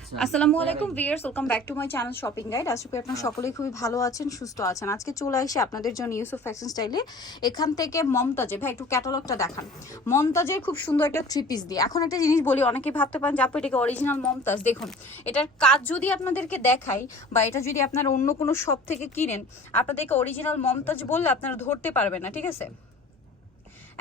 আসসালামু আলাইকুম viewers, welcome back to my channel shopping guide. আশা করি আপনারা সকলেই খুবই ভালো আছেন, সুস্থ আছেন। আজকে চলে আসি আপনাদের জন্য ইউসুফ ফ্যাশন স্টাইলে। এখান থেকে মমতাজে ভাই একটু ক্যাটালগটা দেখান। মমতাজের খুব সুন্দর একটা থ্রি পিস দিয়ে। এখন একটা জিনিস বলি, অনেকে ভাবতে পারেন যে আপু এটাকে অরিজিনাল মমতাজ। দেখুন এটার কাজ যদি আপনাদেরকে দেখাই বা এটা যদি আপনারা অন্য কোনো শপ থেকে কিনেন, আপনাদেরকে অরিজিনাল মমতাজ বললে আপনারা ধরতে পারবেন না, ঠিক আছে?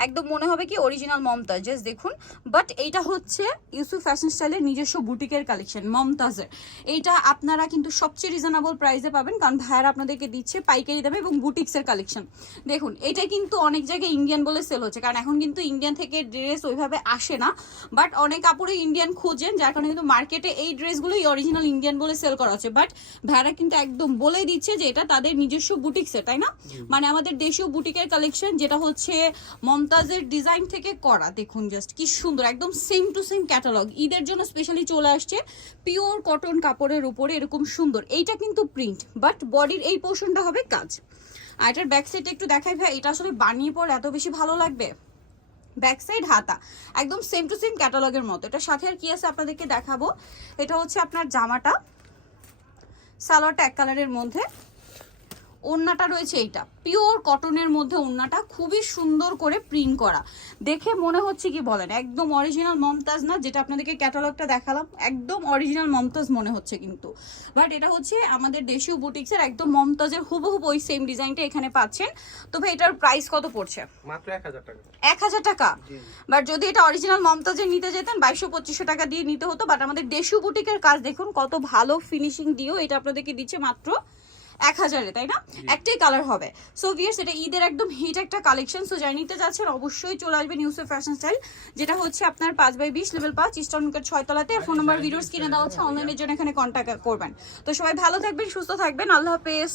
একদম মনে হবে কি অরিজিনাল মমতাজ। জাস্ট দেখুন, বাট এইটা হচ্ছে ইউসুফ ফ্যাশন স্টাইলের নিজস্ব বুটিকের কালেকশন মমতাজের। এইটা আপনারা কিন্তু সবচেয়ে রিজনেবল প্রাইসে পাবেন, কারণ ভাইয়ার আপনাদেরকে দিচ্ছে পাইকারি দামে এবং বুটিক্সের কালেকশন। দেখুন এটা কিন্তু অনেক জায়গায় ইন্ডিয়ান বলে সেল হচ্ছে, কারণ এখন কিন্তু ইন্ডিয়ান থেকে ড্রেস ওইভাবে আসে না, বাট অনেক কাপড়ে ইন্ডিয়ান খোঁজেন, যার কারণে কিন্তু মার্কেটে এই ড্রেসগুলোই অরিজিনাল ইন্ডিয়ান বলে সেল করা হচ্ছে। বাট ভাইয়ারা কিন্তু একদম বলে দিচ্ছে যে এটা তাদের নিজস্ব বুটিক্সের, তাই না? মানে আমাদের দেশীয় বুটিকের কালেকশন, যেটা হচ্ছে মমতাজের ডিজাইন থেকে করা। দেখুন জাস্ট কি সুন্দর, একদম সেম টু সেম ক্যাটালগ। ঈদের জন্য স্পেশালি চলে আসছে পিওর কটন কাপড়ের উপরে এরকম সুন্দর। এইটা কিন্তু প্রিন্ট, বাট বডির এই পোর্শনটা হবে কাজ। আর এটার ব্যাক সাইডটা একটু দেখাই ভাই, এটা আসলে বানিয়ে পর এত বেশি ভালো লাগবে। ব্যাক সাইড হাতা একদম সেম টু সেম ক্যাটালগের মতো। এটার সাথে আর কি আছে আপনাদেরকে দেখাবো। এটা হচ্ছে আপনার জামাটা, সালোয়ারটা এক কালারের মধ্যে, ওড়নাটা রয়েছে এইটা পিওর কটনের মধ্যে। ওড়নাটা খুবই সুন্দর করে প্রিন্ট করা, দেখে মনে হচ্ছে কি বলেন একদম অরিজিনাল মমতাজ না? যেটা আপনাদেরকে ক্যাটালগটা দেখালাম একদম অরিজিনাল মমতাজ মনে হচ্ছে কিন্তু, বাট এটা হচ্ছে আমাদের দেশীয় বুটিক্সের একদম মমতাজের হুবহু ওই সেম ডিজাইনটা এখানে পাচ্ছেন। তবে এটার প্রাইস কত পড়ছে? মাত্র 1000 টাকা। 1000 টাকা। বাট যদি এটা অরিজিনাল মমতাজের নিতে যেতেন 2200-2500 টাকা দিয়ে নিতে হতো। বাট আমাদের দেশীয় বুটিকের কাজ দেখুন কত ভালো ফিনিশিং দিয়েও এটা আপনাদেরকে দিচ্ছে মাত্র 1000-এ, তাই না? একটাই কালার হবে। সো ভিউয়ার্স, এটা ঈদের একদম হিট একটা কালেকশন। সো যাই নিতে যাচ্ছেন অবশ্যই চলে আসবেন ইউসুফ ফ্যাশন স্টাইল, যেটা হচ্ছে আপনার 5/20 লেভেল 5 ইস্টার্ন মার্কেট 6 তলাতে। ফোন নাম্বার ভিডিওস কিনে দেওয়া হচ্ছে, অনলাইনের জন্য এখানে কন্ট্যাক্ট করবেন। তো সবাই ভালো থাকবেন, সুস্থ থাকবেন, আল্লাহ হাফেজ।